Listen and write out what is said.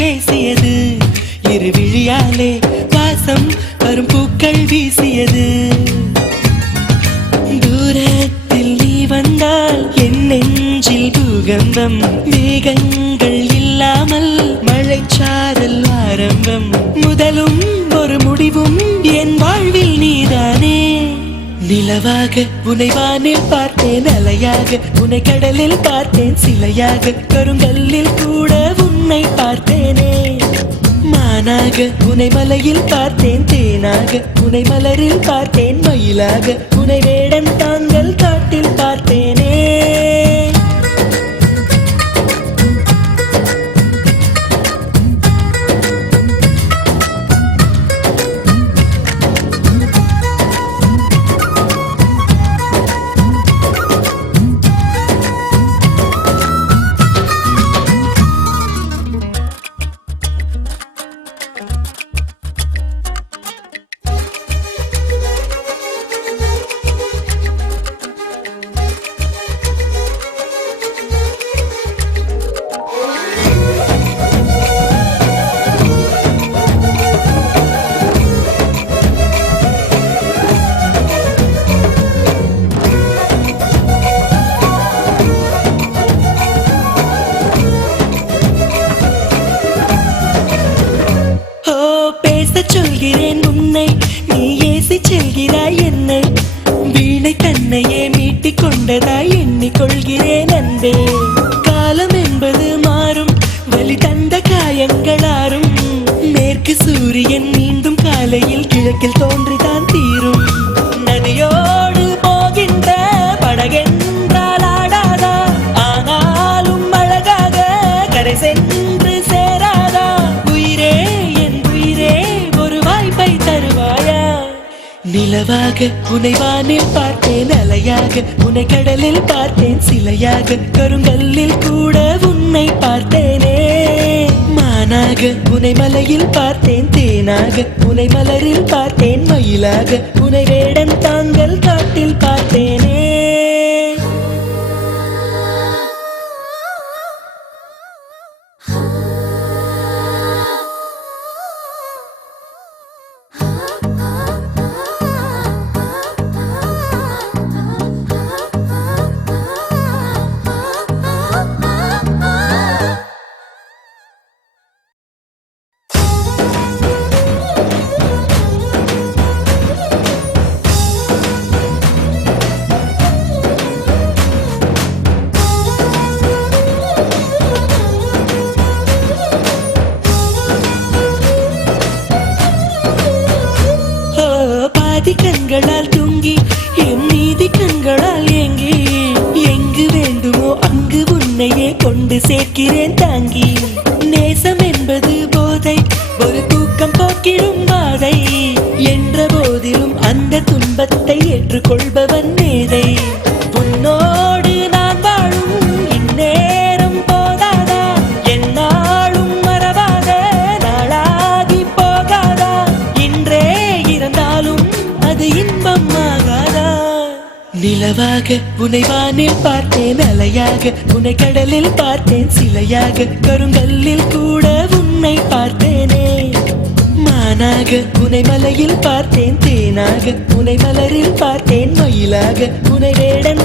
பேசியது, இரு விழியாலே வாசம் வரும் பூக்கள் வீசியது. தூரத்தில் நீ வந்தால் என் நெஞ்சில் பூகம்பம், மேகங்கள் இல்லாமல் மழைச்சாரல் ஆரம்பம். முதலும் ஒரு முடிவும் என் வாழ்வில் நீதானே. நிலவாக உனை வானில் பார்த்தேன், அலையாக உனை கடலில் பார்த்தேன், சிலையாக கருங்கல்லில் கூட உன்னை பார்த்தேனே. மானாக உனை மலையில் பார்த்தேன், தேனாக உனை மலரில் பார்த்தேன், மயிலாக உனை வேடன் தாங்கள் காட்டில் பார்த்தேனே. சொல்கிறேன் உன்னை, நீ ஏசி செல்கிறாய் என்னை, வீணை தன்னையே மீட்டிக் கொண்டதாய் எண்ணிக்கொள்கிறேன் அன்பே. காலம் என்பது மாறும், வலி தந்த காயங்களாரும், மேற்கு சூரியன் மீண்டும் காலையில் கிழக்கில் தோன்றிதான் தீரும். நதியோடு போகின்ற படகென்றால் ஆடாதா, ஆனாலும் அழகாக கரை சென்று சேராதா. உயிரே என் உயிரே ஒரு வாய்ப்பை தருவாயா. நிலவாக உனை வானில் பார்த்தேன், அலையாக உனை கடலில் பார்த்தேன், சிலையாக கருங்கல்லில் கூட உன்னை பார்த்தேனே. மானாக உனை மலையில் பார்த்தேன், தேனாக உனை மலரில் பார்த்தேன், மயிலாக உனை வேடன் தாங்கள் காட்டில் பார்த்தேனே. கண்களால் தூங்கி என் நீதி கண்களால் ஏங்கி, எங்கு வேண்டுமோ அங்கு உன்னையே கொண்டு சேர்க்கிறேன் தாங்கி. நேசம் என்பது போதை, ஒரு தூக்கம் போக்கிடும் பாதை, என்ற போதிலும் அந்த துன்பத்தை ஏற்றுக்கொள்பவன் மேதை. உன்னோடு நான் வாழும் இந்நேரம் போதாதா, என்னாலும் மறவாத நாளாகி போகாதா. இன்றே இருந்தாலும் அது இன்பம் ஆகாதா. நிலவாக உனை வானில் பார்த்தேன், அலையாக உனை கடலில் பார்த்தேன், சிலையாக கருங்கல்லில் கூட உன்னை பார்த்தேனே. மானாக உனை மலையில் பார்த்தேன், தேனாக உனை மலரில் பார்த்தேன், மயிலாக உனை வேடன்